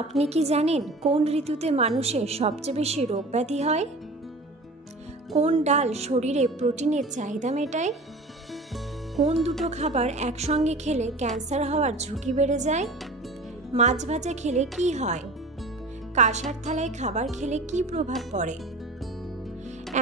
আপনি কি জানেন কোন ঋতুতে মানুষের সবচেয়ে বেশি রোগ ব্যাধি হয়? কোন ডাল শরীরে প্রোটিনের চাহিদা মেটায়? কোন দুটো খাবার একসঙ্গে খেলে ক্যান্সার হওয়ার ঝুঁকি বেড়ে যায়? মাছ ভাজা খেলে কি হয়? কাঁসার থালায় খাবার খেলে কি প্রভাব পড়ে?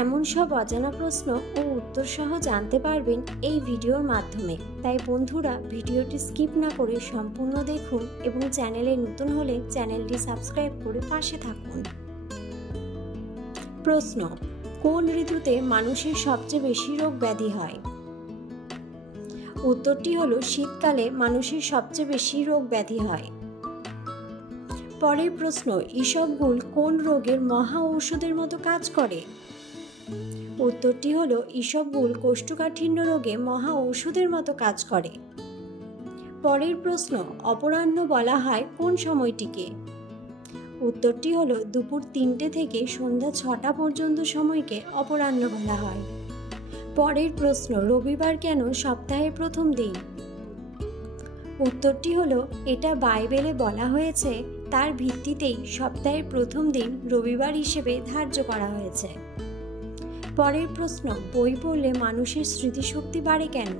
এমন সব অজানা প্রশ্ন ও উত্তর সহ জানতে পারবেন এই ভিডিওর মাধ্যমে। তাই বন্ধুরা, ভিডিওটি স্কিপ না করে সম্পূর্ণ দেখুন এবং চ্যানেলে নতুন হলে চ্যানেলটি সাবস্ক্রাইব করে পাশে থাকুন। প্রশ্ন: কোন ঋতুতে মানুষের সবচেয়ে বেশি রোগ ব্যাধি হয়? উত্তরটি হলো শীতকালে মানুষের সবচেয়ে বেশি রোগ ব্যাধি হয়। পরের প্রশ্ন: ইসবগুল কোন রোগের মহা ঔষধের মতো কাজ করে? উত্তরটি হলো ইসবগুল কোষ্ঠকাঠিন্য রোগে মহা ঔষধের মতো কাজ করে। পরের প্রশ্ন: অপরাহ্ন বলা হয় কোন সময়টিকে? উত্তরটি হলো দুপুর 3টে থেকে সন্ধ্যা 6টা পর্যন্ত সময়কে অপরাহ্ন বলা হয়। পরের প্রশ্ন: রবিবার কেন সপ্তাহের প্রথম দিন? উত্তরটি হলো এটা বাইবেলে বলা হয়েছে, তার ভিত্তিতেই সপ্তাহের প্রথম দিন রবিবার হিসেবে ধার্য করা হয়েছে। পরের প্রশ্ন: বই পড়লে মানুষের স্মৃতিশক্তি বাড়ে কেন?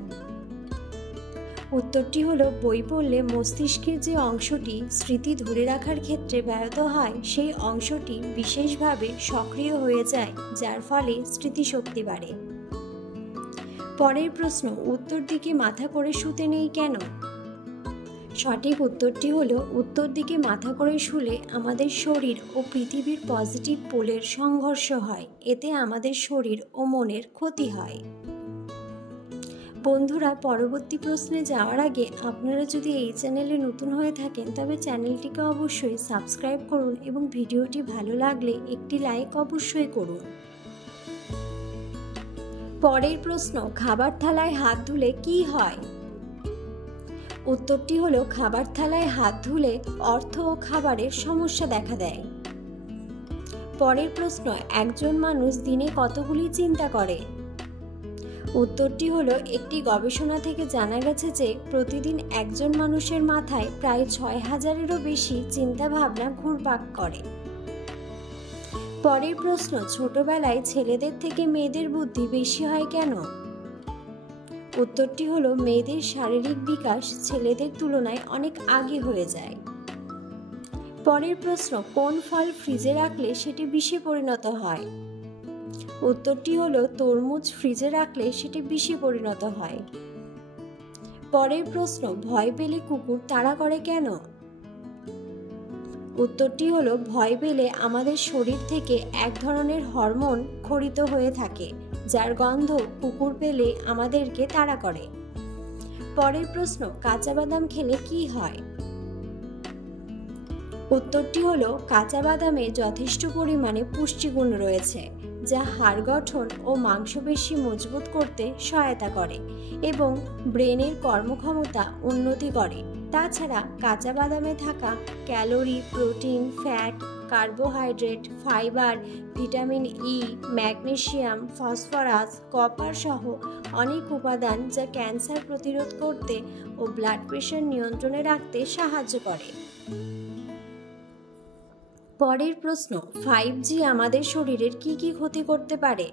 উত্তরটি হলো বই পড়লে মস্তিষ্কের যে অংশটি স্মৃতি ধরে রাখার ক্ষেত্রে ব্যাহত হয় সেই অংশটি বিশেষভাবে সক্রিয় হয়ে যায়, যার ফলে স্মৃতিশক্তি বাড়ে। পরের প্রশ্ন: উত্তর দিকে মাথা করে শুতে নেই কেন? সঠিক উত্তরটি হলো উত্তর দিকে মাথা করে শুলে আমাদের শরীর ও পৃথিবীর পজিটিভ পোলের সংঘর্ষ হয়, এতে আমাদের শরীর ও মনের ক্ষতি হয়। বন্ধুরা, পরবর্তী প্রশ্নে যাওয়ার আগে আপনারা যদি এই চ্যানেলে নতুন হয়ে থাকেন তবে চ্যানেলটিকে অবশ্যই সাবস্ক্রাইব করুন এবং ভিডিওটি ভালো লাগলে একটি লাইক অবশ্যই করুন। পরের প্রশ্ন: খাবার থালায় হাত ধুলে কি হয়? উত্তরটি হলো খাবার থালায় হাত ধুলে অর্থ ও খাবারের সমস্যা দেখা দেয়। পরের প্রশ্ন: একজন মানুষ দিনে কতগুলি চিন্তা করে? উত্তরটি হলো একটি গবেষণা থেকে জানা গেছে যে প্রতিদিন একজন মানুষের মাথায় প্রায় 6000-এরও বেশি চিন্তা ভাবনা ঘুরপাক করে। পরের প্রশ্ন: ছোটবেলায় ছেলেদের থেকে মেয়েদের বুদ্ধি বেশি হয় কেন? উত্তরটি হলো মেয়েদের শারীরিক বিকাশ ছেলেদের তুলনায় অনেক আগে হয়ে যায়। পরের প্রশ্ন: কোন ফল ফ্রিজে রাখলে সেটি বিষে পরিণত হয়? উত্তরটি হলো তরমুজ ফ্রিজে রাখলে সেটি বিষে পরিণত হয়। পরের প্রশ্ন: ভয় পেলে কুকুর তাড়া করে কেন? উত্তরটি হলো ভয় পেলে আমাদের শরীর থেকে এক ধরনের হরমোন ক্ষরিত হয়ে থাকে, যার গন্ধ কুকুর পেলে আমাদেরকে তাড়া করে। পরের প্রশ্ন: কাঁচা বাদাম খেলে কি হয়? উত্তরটি হলো কাঁচা বাদামে যথেষ্ট পরিমাণে পুষ্টিগুণ রয়েছে, যা হাড় গঠন ও মাংসপেশি মজবুত করতে সহায়তা করে এবং ব্রেনের কর্মক্ষমতা উন্নতি করে। তাছাড়া কাঁচা বাদামে থাকা calorie, protein, fat, carbohydrate, fibre, vitamin E, magnesium, phosphorus, copper সহ অনেক উপাদান যা ক্যান্সার প্রতিরোধ করতে ও ব্লাড প্রেশার নিয়ন্ত্রণে রাখতে সাহায্য করে। পরের প্রশ্ন: 5G আমাদের শরীরের কি কি ক্ষতি করতে পারে?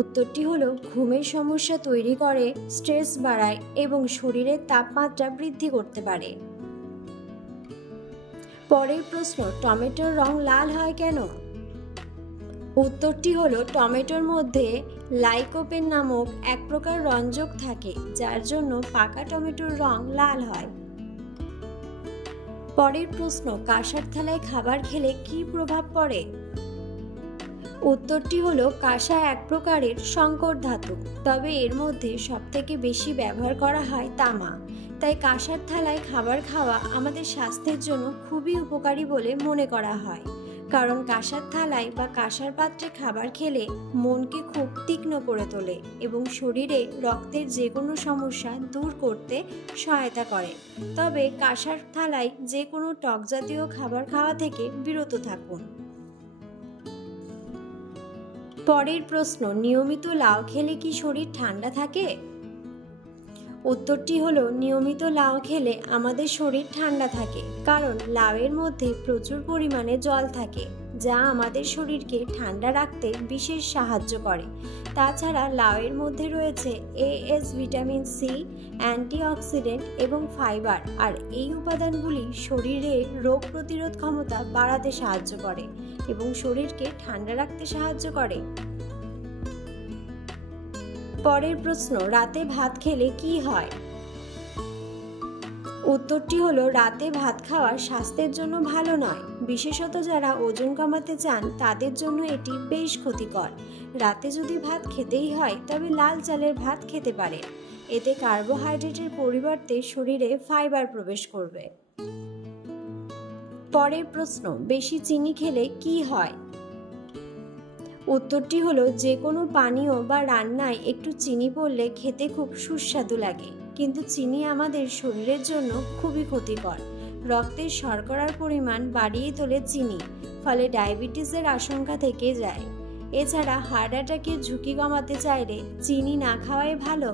উত্তরটি হলো ঘুমের সমস্যা তৈরি করে, স্ট্রেস বাড়ায় এবং শরীরের তাপমাত্রা বৃদ্ধি করতে পারে। পরের প্রশ্ন: টমেটোর রং লাল হয় কেন? উত্তরটি হলো টমেটোর মধ্যে লাইকোপেন নামক এক প্রকার রঞ্জক থাকে, যার জন্য পাকা টমেটোর রং লাল হয়। পরের প্রশ্ন: কাঁসার থালায় খাবার খেলে কি প্রভাব পড়ে? উত্তরটি হলো কাঁসা এক প্রকারের সংকর ধাতু, তবে এর মধ্যে সবথেকে বেশি ব্যবহার করা হয় তামা। তাই কাঁসার থালায় খাবার খাওয়া আমাদের স্বাস্থ্যের জন্য খুবই উপকারী বলে মনে করা হয়, কারণ কাঁসার থালায় বা কাঁসার পাত্রে খাবার খেলে মনকে খুব তীক্ষ্ণ করে তোলে এবং শরীরে রক্তের যে কোনো সমস্যা দূর করতে সহায়তা করে। তবে কাঁসার থালায় যে কোনো টক জাতীয় খাবার খাওয়া থেকে বিরত থাকুন। পরের প্রশ্ন: নিয়মিত লাউ খেলে কি শরীর ঠান্ডা থাকে? উত্তরটি হলো নিয়মিত লাউ খেলে আমাদের শরীর ঠান্ডা থাকে, কারণ লাউয়ের মধ্যে প্রচুর পরিমাণে জল থাকে, যা আমাদের শরীরকে ঠান্ডা রাখতে বিশেষ সাহায্য করে। তাছাড়া লাউয়ের মধ্যে রয়েছে এএস, ভিটামিন সি, অ্যান্টিঅক্সিডেন্ট এবং ফাইবার, আর এই উপাদানগুলি শরীরের রোগ প্রতিরোধ ক্ষমতা বাড়াতে সাহায্য করে এবং শরীরকে ঠান্ডা রাখতে সাহায্য করে। পরের প্রশ্ন, রাতে ভাত খেলে কি হয়? উত্তরটি হলো রাতে ভাত খাওয়া স্বাস্থ্যের জন্য ভালো নয়, বিশেষত যারা ওজন কমাতে চান তাদের জন্য এটি বেশ ক্ষতিকর। রাতে যদি ভাত খেতেই হয় তবে লাল চালের ভাত খেতে পারেন, এতে কার্বোহাইড্রেটের পরিবর্তে শরীরে ফাইবার প্রবেশ করবে। পরের প্রশ্ন, বেশি চিনি খেলে কি হয়? উত্তরটি হলো যে কোনো পানীয় বা রান্নায় একটু চিনি পড়লে খেতে খুব সুস্বাদু লাগে, কিন্তু চিনি আমাদের শরীরের জন্য খুবই ক্ষতিকর। রক্তের শর্করার পরিমাণ বাড়িয়ে তোলে চিনি, ফলে ডায়াবেটিসের আশঙ্কা থেকে যায়। এছাড়া হার্ট অ্যাটাকের ঝুঁকি কমাতে চাইলে চিনি না খাওয়াই ভালো।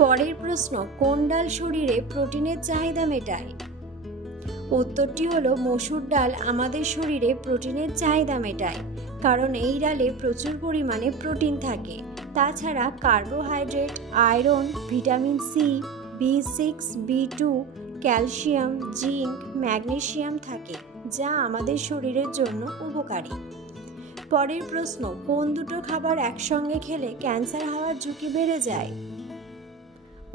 পরের প্রশ্ন, কোন ডাল শরীরে প্রোটিনের চাহিদা মেটায়? উত্তরটি হলো মসুর ডাল আমাদের শরীরে প্রোটিনের চাহিদা মেটায়, কারণ এই ডালে প্রচুর পরিমাণে প্রোটিন থাকে। তাছাড়া carbohydrate, iron, vitamin C, B6, B2, calcium, zinc, magnesium থাকে, যা আমাদের শরীরের জন্য উপকারী। পরের প্রশ্ন, কোন দুটো খাবার একসঙ্গে খেলে ক্যান্সার হওয়ার ঝুঁকি বেড়ে যায়?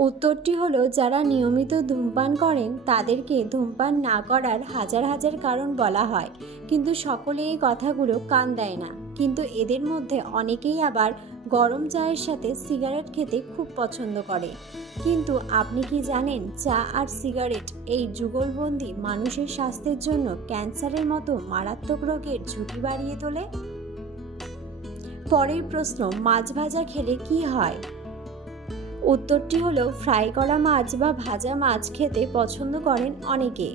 উত্তরটি হলো যারা নিয়মিত ধূমপান করেন তাদেরকে ধূমপান না করার হাজার হাজার কারণ বলা হয়, কিন্তু সকলে এই কথাগুলো কান দেয় না। কিন্তু এদের মধ্যে অনেকেই আবার গরম চায়ের সাথে সিগারেট খেতে খুব পছন্দ করে। কিন্তু আপনি কি জানেন, চা আর সিগারেট এই যুগলবন্দি মানুষের স্বাস্থ্যের জন্য ক্যান্সারের মতো মারাত্মক রোগের ঝুঁকি বাড়িয়ে তোলে? পরের প্রশ্ন, মাছ ভাজা খেলে কি হয়? উত্তরটি হলো ফ্রাই করা মাছ বা ভাজা মাছ খেতে পছন্দ করেন অনেকে।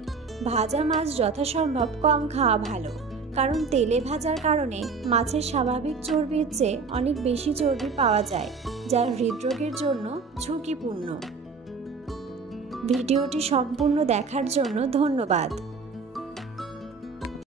ভাজা মাছ যথাসম্ভব কম খাওয়া ভালো, কারণ তেলে ভাজার কারণে মাছের স্বাভাবিক চর্বির চেয়ে অনেক বেশি চর্বি পাওয়া যায়, যা হৃদরোগের জন্য ঝুঁকিপূর্ণ। ভিডিওটি সম্পূর্ণ দেখার জন্য ধন্যবাদ।